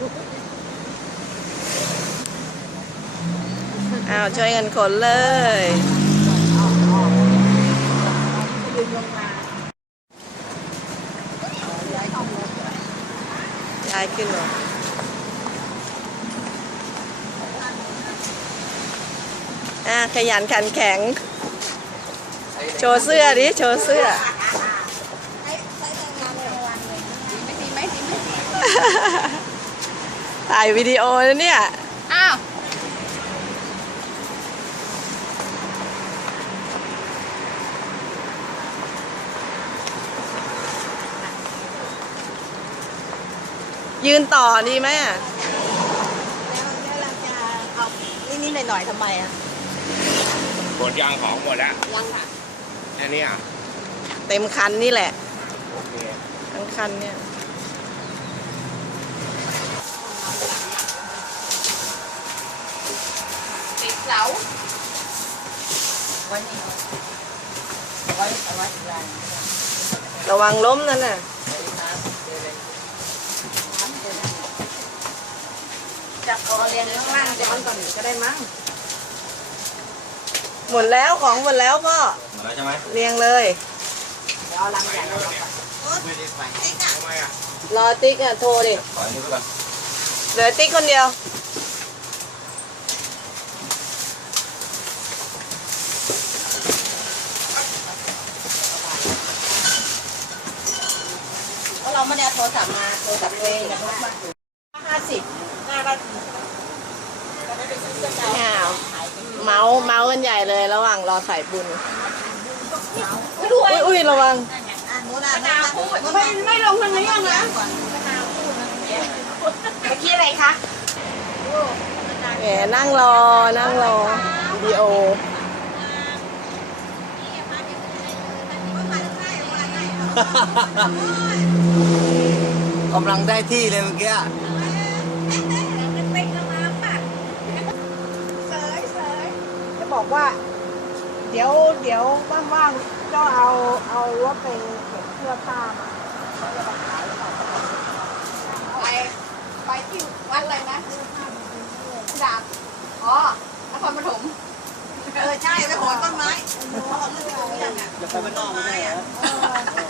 เอาช่วยกันขนเลย ย้ายขึ้นรถอะขยันขันแข็ง โชว์เสื้อดิ โชว์เสื้อ ถ่ายวิดีโอนะเนี่ย อ้าว ยืนต่อดีไหมอะแล้วเราจะเอานิดๆหน่อยๆทำไมอะ หมดยางของหมดแล้วยังค่ะแค่นี้อะ เต็มคันนี่แหละ โอเค ทั้งคันเนี่ย ติดเสา ไว้นี่เอาไว้เอาไว้อีกร้านระวังล้มนั่นน่ะจับเอาเรียงข้างล่างจะมันก่อนก็ได้มั้งหมดแล้วของหมดแล้วพ่อหมดแล้วใช่ไหมเรียงเลยเดี๋ยวเอาลังใหญ่เอาลงก่อนทำไมอะรอติ๊กอะโทรดิขออันนี้ไปก่อนเหลือติ๊กคนเดียว เพราะเราไม่ได้เอาโทรศัพท์มาโทรศัพท์ตัวเองกับรถมาห้าสิบหน้าบ้านก็ไม่ได้ซื้อเสื้อกาวอ้าวเมาส์เมาส์กันใหญ่เลยระหว่างรอสายบุญ ไม่รู้อุ้ยอุ้ยระวัง อ่านโน้นอ่านโน้นพูดไม่ไม่ลงทางนี้ยังนะก่อนมะนาวพูดนะ เมื่อกี้อะไรคะแหมนั่งรอ นั่งรอวิดีโอ กำลังได้ที่เลยเมื่อกี้จะบอกว่า เดี๋ยวเดี๋ยวว่างๆก็เอาเอารถไปเก็บเสื้อผ้ามาเขาจะมาขายหรือเปล่าไปไปที่วัดอะไรนะดาบอ๋อนครปฐมเออใช่ไปโหนต้นไม้เลือกเอาอย่างอะจะไปบ้านนอกไม่ได้เหรอเอาไปให้คนที่บ้านนอกขายได้ไม่ได้